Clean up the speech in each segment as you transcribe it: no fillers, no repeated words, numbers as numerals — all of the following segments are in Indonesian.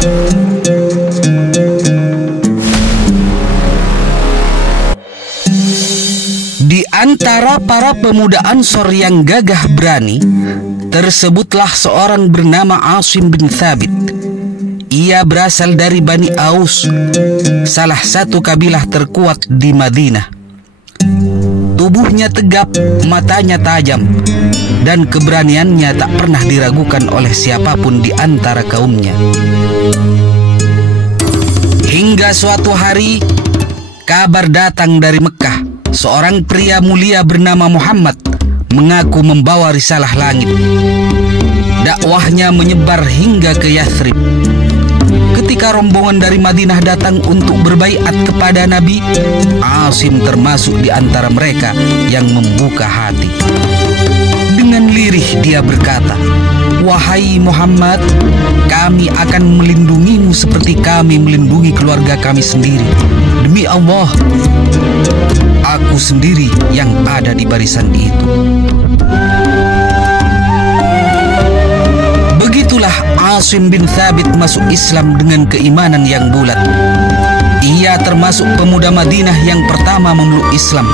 Di antara para pemuda Ansor yang gagah berani, tersebutlah seorang bernama Asim bin Thabit. Ia berasal dari Bani Aus, salah satu kabilah terkuat di Madinah. Tubuhnya tegap, matanya tajam, dan keberaniannya tak pernah diragukan oleh siapapun di antara kaumnya. Hingga suatu hari, kabar datang dari Mekah. Seorang pria mulia bernama Muhammad mengaku membawa risalah langit. Dakwahnya menyebar hingga ke Yathrib. Ketika rombongan dari Madinah datang untuk berbaiat kepada Nabi, Asim termasuk di antara mereka yang membuka hati. Dengan lirih dia berkata, "Wahai Muhammad, kami akan melindungimu seperti kami melindungi keluarga kami sendiri. Demi Allah, aku sendiri yang ada di barisan itu." Begitulah Asim bin Thabit masuk Islam dengan keimanan yang bulat. Ia termasuk pemuda Madinah yang pertama memeluk Islam.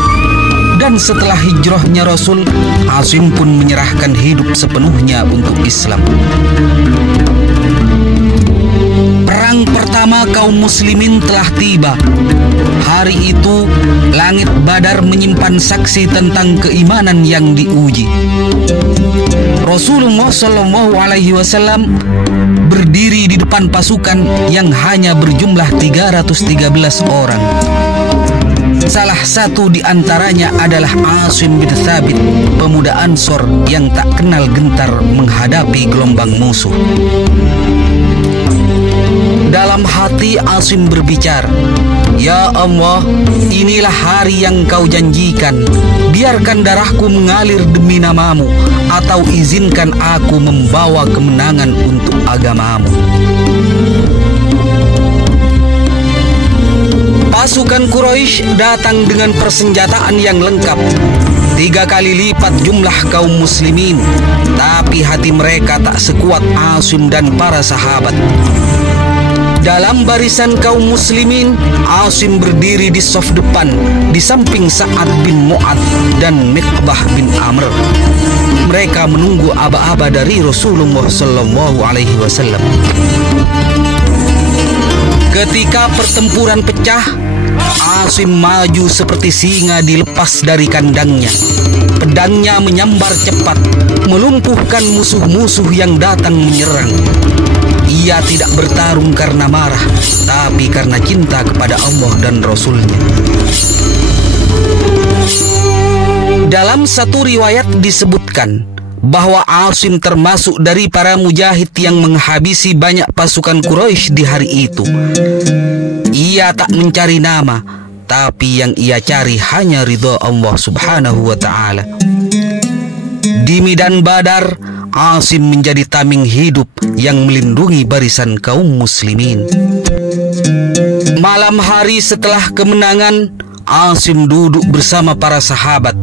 Dan setelah hijrahnya Rasul, Asim pun menyerahkan hidup sepenuhnya untuk Islam. Perang pertama kaum muslimin telah tiba. Hari itu, langit Badar menyimpan saksi tentang keimanan yang diuji. Rasulullah SAW berdiri di depan pasukan yang hanya berjumlah 313 orang. Salah satu di antaranya adalah Asim bin Thabit, pemuda Ansor yang tak kenal gentar menghadapi gelombang musuh. Dalam hati Asim berbicara, "Ya Allah, inilah hari yang kau janjikan. Biarkan darahku mengalir demi namamu, atau izinkan aku membawa kemenangan untuk agamamu." Pasukan Quraisy datang dengan persenjataan yang lengkap, 3 kali lipat jumlah kaum muslimin, tapi hati mereka tak sekuat Asim dan para sahabat. Dalam barisan kaum muslimin, Asim berdiri di saf depan, di samping Sa'ad bin Mu'ad dan Miqbah bin Amr. Mereka menunggu aba-aba dari Rasulullah SAW. Ketika pertempuran pecah, Asim maju seperti singa dilepas dari kandangnya. Pedangnya menyambar cepat, melumpuhkan musuh-musuh yang datang menyerang. Ia tidak bertarung karena marah, tapi karena cinta kepada Allah dan Rasul-Nya. Dalam satu riwayat disebutkan bahwa Asim termasuk dari para mujahid yang menghabisi banyak pasukan Quraisy di hari itu. Ia tak mencari nama, tapi yang ia cari hanya ridha Allah Subhanahu wa ta'ala. Di medan Badar, Asim menjadi tameng hidup yang melindungi barisan kaum muslimin. Malam hari setelah kemenangan, Asim duduk bersama para sahabat,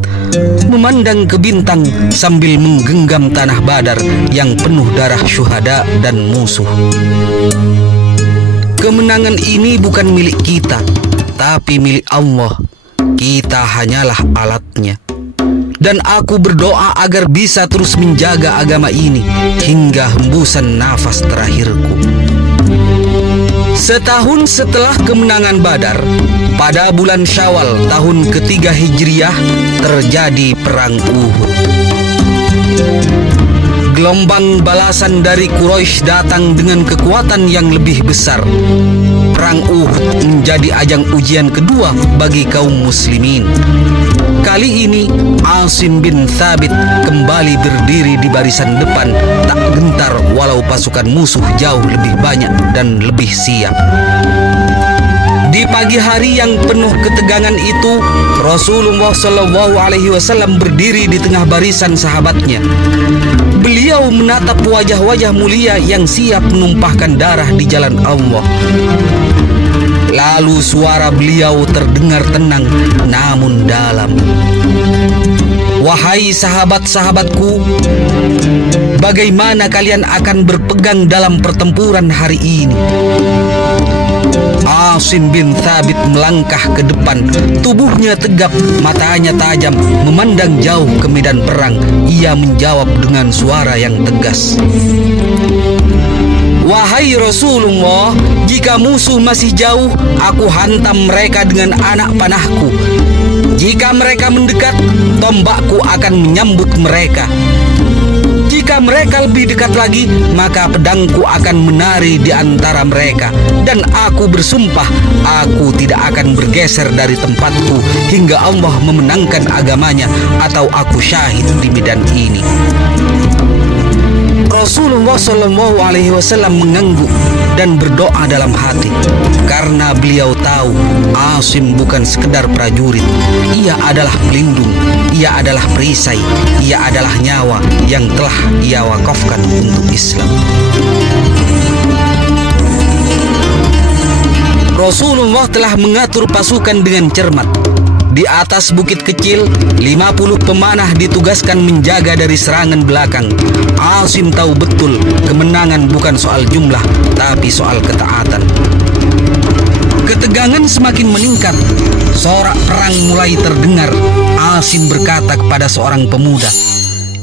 memandang ke bintang sambil menggenggam tanah Badar yang penuh darah syuhada dan musuh. Kemenangan ini bukan milik kita, tapi milik Allah. Kita hanyalah alatnya. Dan aku berdoa agar bisa terus menjaga agama ini hingga hembusan nafas terakhirku. Setahun setelah kemenangan Badar, pada bulan Syawal tahun ketiga Hijriyah, terjadi perang Uhud. Gelombang balasan dari Quraisy datang dengan kekuatan yang lebih besar. Perang Uhud menjadi ajang ujian kedua bagi kaum muslimin. Kali ini Asim bin Thabit kembali berdiri di barisan depan, tak gentar walau pasukan musuh jauh lebih banyak dan lebih siap. Di pagi hari yang penuh ketegangan itu, Rasulullah SAW berdiri di tengah barisan sahabatnya. Beliau menatap wajah-wajah mulia yang siap menumpahkan darah di jalan Allah. Lalu suara beliau terdengar tenang namun dalam. Wahai sahabat-sahabatku, bagaimana kalian akan berpegang dalam pertempuran hari ini? Asim bin Thabit melangkah ke depan, tubuhnya tegap, matanya tajam, memandang jauh ke medan perang. Ia menjawab dengan suara yang tegas, "Wahai Rasulullah, jika musuh masih jauh, aku hantam mereka dengan anak panahku. Jika mereka mendekat, tombakku akan menyambut mereka. Jika mereka lebih dekat lagi, maka pedangku akan menari di antara mereka. Dan aku bersumpah, aku tidak akan bergeser dari tempatku hingga Allah memenangkan agamanya atau aku syahid di medan ini." Rasulullah SAW mengangguk dan berdoa dalam hati, karena beliau tahu Asim bukan sekedar prajurit. Ia adalah pelindung, ia adalah perisai, ia adalah nyawa yang telah ia wakafkan untuk Islam. Rasulullah telah mengatur pasukan dengan cermat. Di atas bukit kecil, 50 pemanah ditugaskan menjaga dari serangan belakang. Asim tahu betul kemenangan bukan soal jumlah, tapi soal ketaatan. Ketegangan semakin meningkat. Sorak perang mulai terdengar. Asim berkata kepada seorang pemuda,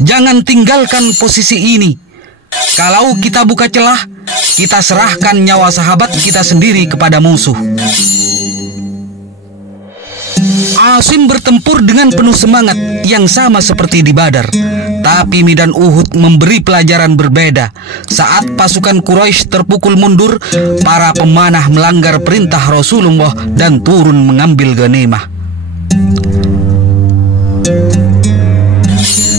"Jangan tinggalkan posisi ini. Kalau kita buka celah, kita serahkan nyawa sahabat kita sendiri kepada musuh." Asim bertempur dengan penuh semangat yang sama seperti di Badar. Tapi medan Uhud memberi pelajaran berbeda. Saat pasukan Quraisy terpukul mundur, para pemanah melanggar perintah Rasulullah dan turun mengambil ghanimah.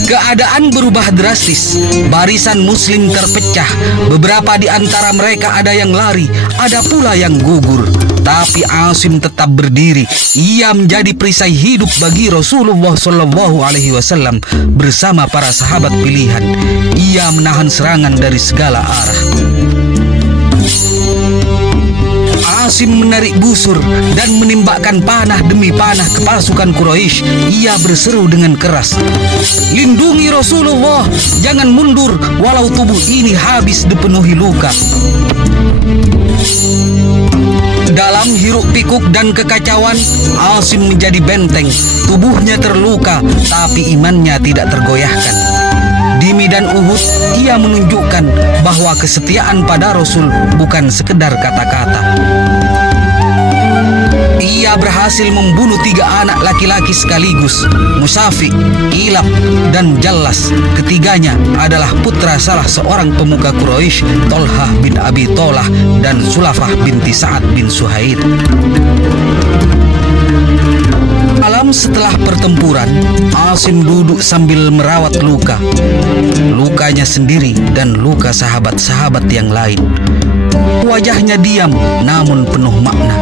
Keadaan berubah drastis. Barisan muslim terpecah. Beberapa di antara mereka ada yang lari, ada pula yang gugur. Tapi Asim tetap berdiri. Ia menjadi perisai hidup bagi Rasulullah SAW bersama para sahabat pilihan. Ia menahan serangan dari segala arah. Asim menarik busur dan menembakkan panah demi panah ke pasukan Quraisy. Ia berseru dengan keras, "Lindungi Rasulullah, jangan mundur walau tubuh ini habis dipenuhi luka." Dalam hiruk pikuk dan kekacauan, Asim menjadi benteng. Tubuhnya terluka, tapi imannya tidak tergoyahkan. Di medan Uhud, ia menunjukkan bahwa kesetiaan pada Rasul bukan sekedar kata-kata. Ia berhasil membunuh 3 anak laki-laki sekaligus, Musafi, Kilab, dan Jallas. Ketiganya adalah putra salah seorang pemuka Quraisy, Tolhah bin Abi Tolah dan Sulafah binti Sa'ad bin Suhaid. Malam setelah pertempuran, Asim duduk sambil merawat luka. Lukanya sendiri dan luka sahabat-sahabat yang lain. Wajahnya diam namun penuh makna.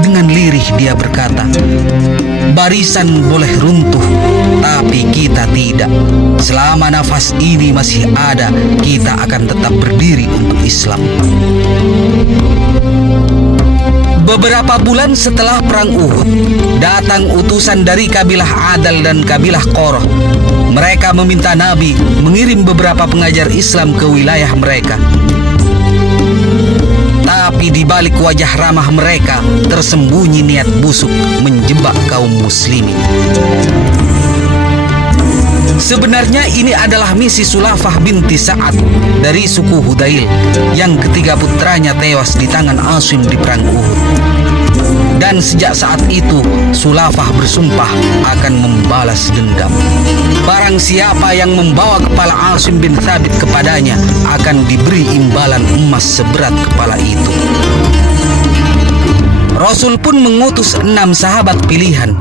Dengan lirih dia berkata, "Barisan boleh runtuh, tapi kita tidak. Selama nafas ini masih ada, kita akan tetap berdiri untuk Islam." Beberapa bulan setelah perang Uhud, datang utusan dari kabilah Adal dan kabilah Qoroh. Mereka meminta Nabi mengirim beberapa pengajar Islam ke wilayah mereka. Tapi di balik wajah ramah mereka tersembunyi niat busuk menjebak kaum muslimin. Sebenarnya ini adalah misi Sulafah binti Sa'ad dari suku Hudail yang ketiga putranya tewas di tangan Asim di perang Uhud. Dan sejak saat itu Sulafah bersumpah akan membalas dendam. Barang siapa yang membawa kepala Asim bin Thabit kepadanya akan diberi imbalan emas seberat kepala itu. Rasul pun mengutus 6 sahabat pilihan.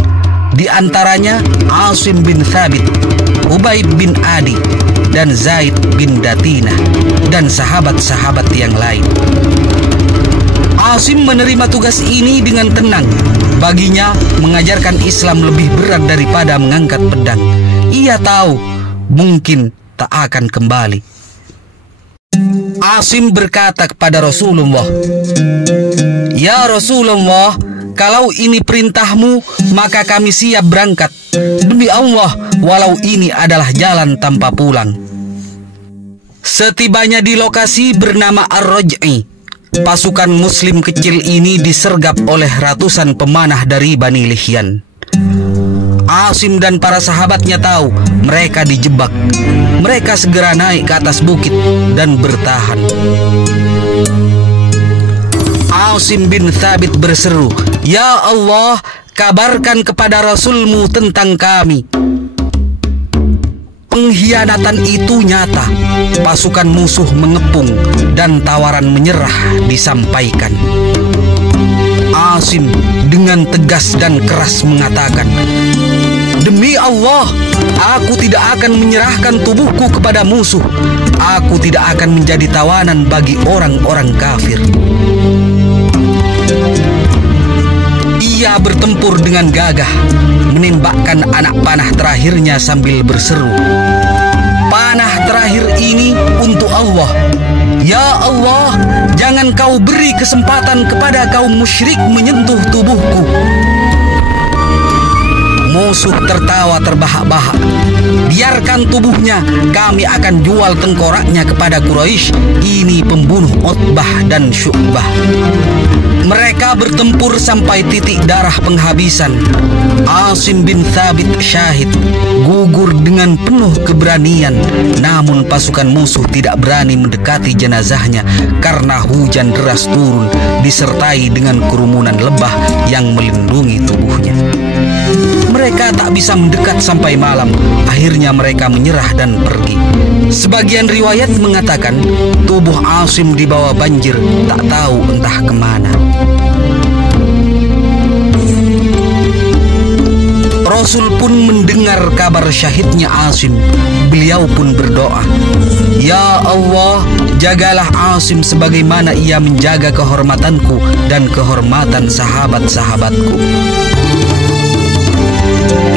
Di antaranya Asim bin Thabit, Ubay bin Adi, dan Zaid bin Datinah, dan sahabat-sahabat yang lain. Asim menerima tugas ini dengan tenang. Baginya, mengajarkan Islam lebih berat daripada mengangkat pedang. Ia tahu mungkin tak akan kembali. Asim berkata kepada Rasulullah, "Ya Rasulullah, kalau ini perintahmu, maka kami siap berangkat. Demi Allah, walau ini adalah jalan tanpa pulang. Setibanya di lokasi bernama Ar-Raj'i, pasukan muslim kecil ini disergap oleh ratusan pemanah dari Bani Lihyan. Asim dan para sahabatnya tahu mereka dijebak. Mereka segera naik ke atas bukit dan bertahan. Asim bin Thabit berseru, "Ya Allah, kabarkan kepada Rasul-Mu tentang kami." Pengkhianatan itu nyata. Pasukan musuh mengepung dan tawaran menyerah disampaikan. Asim dengan tegas dan keras mengatakan, "Demi Allah, aku tidak akan menyerahkan tubuhku kepada musuh. Aku tidak akan menjadi tawanan bagi orang-orang kafir." Ia bertempur dengan gagah, menembakkan anak panah terakhirnya sambil berseru, "Panah terakhir ini untuk Allah. Ya Allah, jangan kau beri kesempatan kepada kaum musyrik menyentuh tubuhku." Musuh tertawa terbahak-bahak. "Biarkan tubuhnya, kami akan jual tengkoraknya kepada Quraisy. Ini pembunuh Utbah dan Syu'bah." Mereka bertempur sampai titik darah penghabisan. Asim bin Thabit syahid, gugur dengan penuh keberanian. Namun pasukan musuh tidak berani mendekati jenazahnya karena hujan deras turun disertai dengan kerumunan lebah yang melindungi tubuhnya. Mereka tak bisa mendekat sampai malam. Akhirnya mereka menyerah dan pergi. Sebagian riwayat mengatakan tubuh Asim dibawa banjir, tak tahu entah kemana. Rasul pun mendengar kabar syahidnya Asim. Beliau pun berdoa, "Ya Allah, jagalah Asim sebagaimana ia menjaga kehormatanku dan kehormatan sahabat-sahabatku."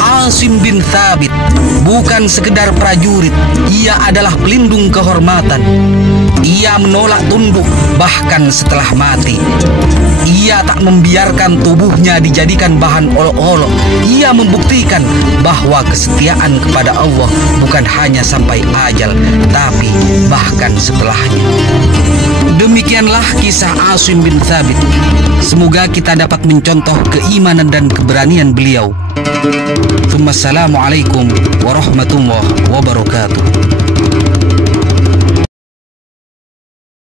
Asim bin Thabit bukan sekedar prajurit, ia adalah pelindung kehormatan. Ia menolak tunduk bahkan setelah mati. Ia tak membiarkan tubuhnya dijadikan bahan olok-olok. Ia membuktikan bahwa kesetiaan kepada Allah bukan hanya sampai ajal, tapi bahkan setelahnya. Demikianlah kisah Asim bin Thabit. Semoga kita dapat mencontoh keimanan dan keberanian beliau. Assalamualaikum warahmatullahi wabarakatuh.